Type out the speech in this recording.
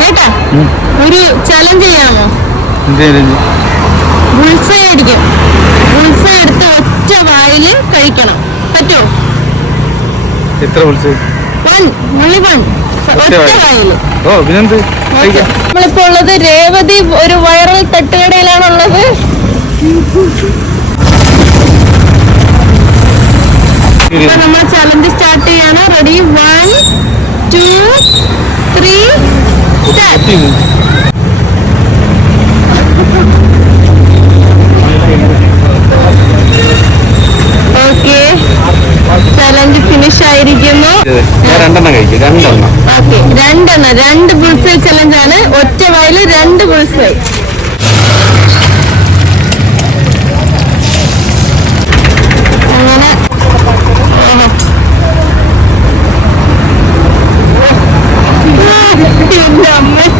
കേട്ടാ ഒരു ചലഞ്ച് ചെയ്യാമോ? ബുൾസൈ അടിക്കും. ബുൾസൈ എടുത്ത് ഒറ്റ വായില് കഴിക്കണം. പറ്റുമോ? എത്ര ബുൾസൈ? ഒറ്റ വായില്. നമ്മളിപ്പോ ഉള്ളത് രേവതി ഒരു വൈറൽ തട്ടുകടയിലാണുള്ളത്. നമ്മൾ ചലഞ്ച് സ്റ്റാർട്ട് ചെയ്യാണ്. Ready? 1 2 3 start. Okay, challenge finish ആയിരിക്കുന്നു. ഓക്കെ, 2 ബുൾസൈ ചലഞ്ച് ആണ്. ഒറ്റ വായില് 2 ബുൾസൈ.